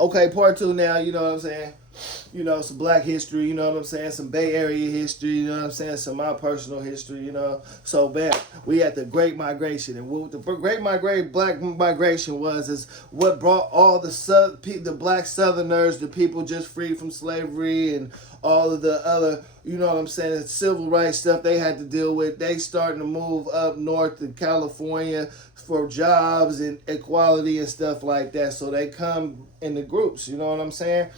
Okay, part two now, you know what I'm saying? You know, some black history, you know what I'm saying? Some Bay Area history, you know what I'm saying? Some of my personal history, you know. So, bam, we at the Great Migration. And what the Great Migration, Black Migration was, is what brought all the black Southerners, the people just freed from slavery and all of the other, you know what I'm saying, civil rights stuff they had to deal with. They starting to move up north to California for jobs and equality and stuff like that. So they come in the groups, you know what I'm saying?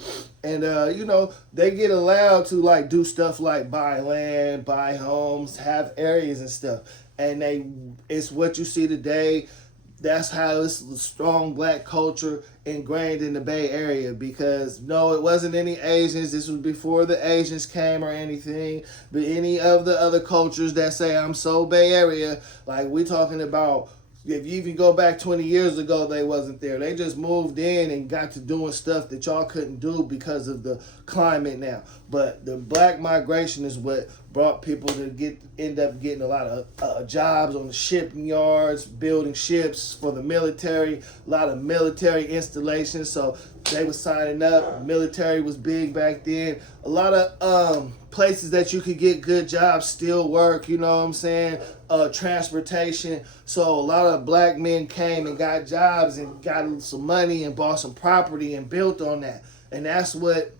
And you know, they get allowed to like do stuff like buy land, buy homes, have areas and stuff. And it's what you see today. That's how it's strong black culture ingrained in the Bay Area, because no, it wasn't any Asians. This was before the Asians came or anything. But any of the other cultures that say I'm so Bay Area, like we talking about, if you even go back 20 years ago, they wasn't there. They just moved in and got to doing stuff that y'all couldn't do because of the climate now. But the black migration is what brought people to end up getting a lot of jobs on the shipyards, building ships for the military, a lot of military installations. So they were signing up. Military was big back then. A lot of places that you could get good jobs, still work, you know what I'm saying? Transportation. So a lot of black men came and got jobs and got some money and bought some property and built on that. And that's what,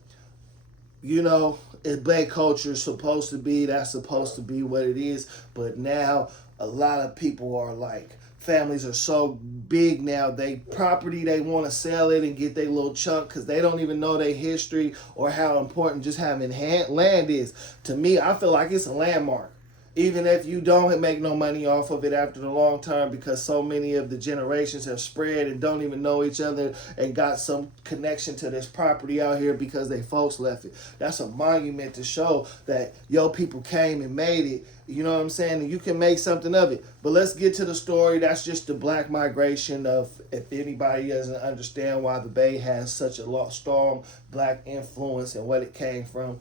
you know, black culture is supposed to be. That's supposed to be what it is. But now a lot of people are like, families are so big now, they property, they want to sell it and get their little chunk because they don't even know their history or how important just having land is. To me, I feel like it's a landmark. Even if you don't make no money off of it after the long term, because so many of the generations have spread and don't even know each other and got some connection to this property out here because they folks left it. That's a monument to show that yo people came and made it. You know what I'm saying? And you can make something of it. But let's get to the story. That's just the black migration of, if anybody doesn't understand why the Bay has such a strong black influence and what it came from.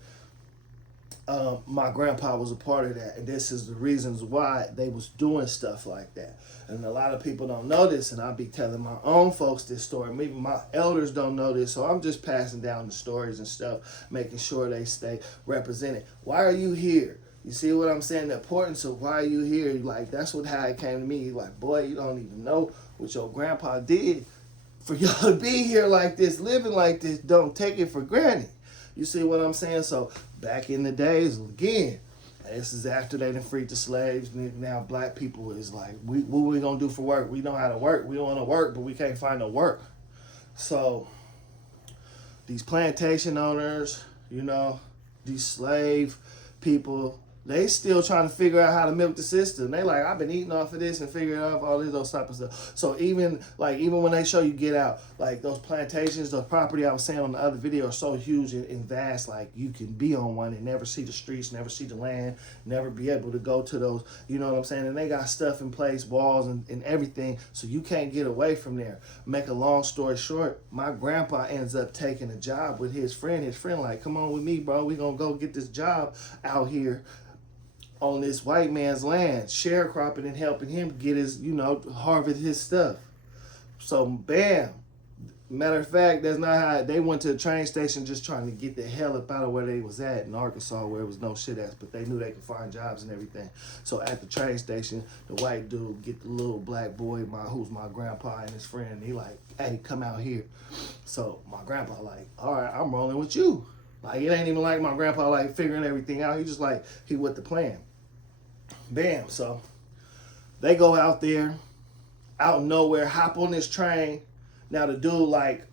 My grandpa was a part of that, and this is the reasons why they was doing stuff like that. And a lot of people don't know this, and I'll be telling my own folks this story. Maybe my elders don't know this, so I'm just passing down the stories and stuff, making sure they stay represented. Why are you here? You see what I'm saying? The importance of why you here. Like, that's how it came to me. Like, boy, you don't even know what your grandpa did for y'all to be here like this, living like this. Don't take it for granted. You see what I'm saying? So back in the days, again, this is after they done freed the slaves. Now black people is like, what we gonna do for work? We know how to work. We want to work, but we can't find no work. So these plantation owners, you know, these slave people, they still trying to figure out how to milk the system. They like, I've been eating off of this and figuring out all this those type of stuff. So even when they show you Get Out, like those plantations, the property I was saying on the other video are so huge and vast. Like you can be on one and never see the streets, never see the land, never be able to go to those. You know what I'm saying? And they got stuff in place, walls and everything, so you can't get away from there. Make a long story short, my grandpa ends up taking a job with his friend. His friend like, come on with me, bro. We gonna go get this job out here on this white man's land, sharecropping and helping him get his, harvest his stuff. So, bam. Matter of fact, that's not how they went to the train station just trying to get the hell up out of where they was at in Arkansas, where it was no shit ass, but they knew they could find jobs and everything. So at the train station, the white dude get the little black boy, who's my grandpa and his friend. He like, hey, come out here. So my grandpa like, all right, I'm rolling with you. Like, it ain't even like my grandpa like figuring everything out. He just like, he with the plan. Bam. So they go out there, out of nowhere, hop on this train. Now the dude like,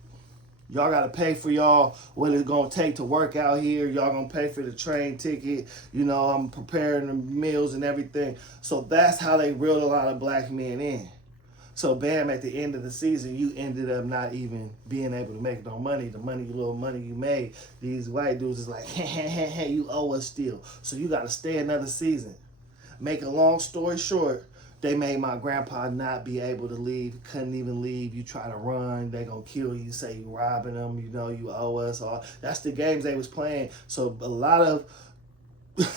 y'all gotta pay for y'all what it's gonna take to work out here. Y'all gonna pay for the train ticket. I'm preparing the meals and everything. So that's how they reeled a lot of black men in. So bam, at the end of the season, you ended up not even being able to make no money. The little money you made, these white dudes is like, hey, you owe us still. So you gotta stay another season. Make a long story short, they made my grandpa not be able to leave, couldn't even leave. You try to run, they gonna kill you, say you robbing them, you owe us all. That's the games they was playing. So a lot of,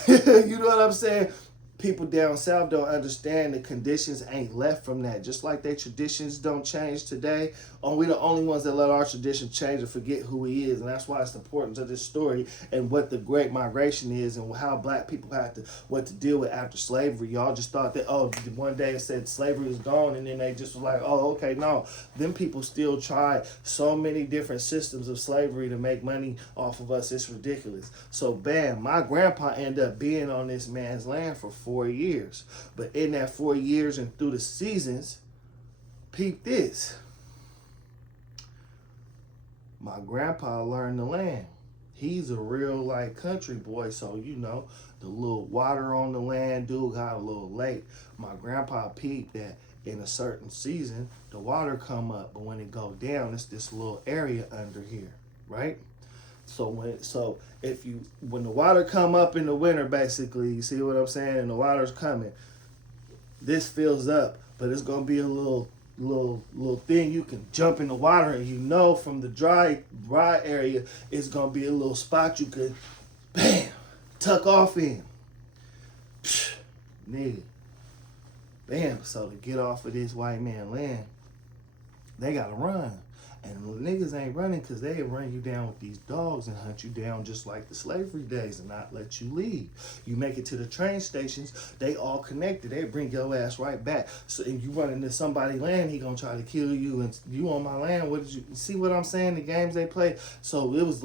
you know what I'm saying? people down south don't understand the conditions ain't left from that. Just like their traditions don't change today, we the only ones that let our tradition change and forget who he is. And that's why it's the importance of this story and what the Great Migration is and how black people had to what to deal with after slavery. Y'all just thought that one day it said slavery was gone, and then they just was like, oh, okay, no. Them people still tried so many different systems of slavery to make money off of us. It's ridiculous. So bam, my grandpa ended up being on this man's land for 4 years. But in that 4 years and through the seasons, peep this. My grandpa learned the land. He's a real like country boy, so you know the little water on the land dude got a little late. My grandpa peeped that in a certain season the water come up, but when it go down, it's this little area under here, right? So when the water come up in the winter, basically, you see what I'm saying, and the water's coming, this fills up, but it's gonna be a little thing you can jump in the water, and you know from the dry area it's gonna be a little spot you could bam tuck off in. Psh, nigga. Bam. So to get off of this white man land, they gotta run. And niggas ain't running because they run you down with these dogs and hunt you down just like the slavery days and not let you leave. You make it to the train stations, they all connected. They bring your ass right back. So if you run into somebody's land, he gonna try to kill you. And you on my land, what did you see what I'm saying? The games they play. So it was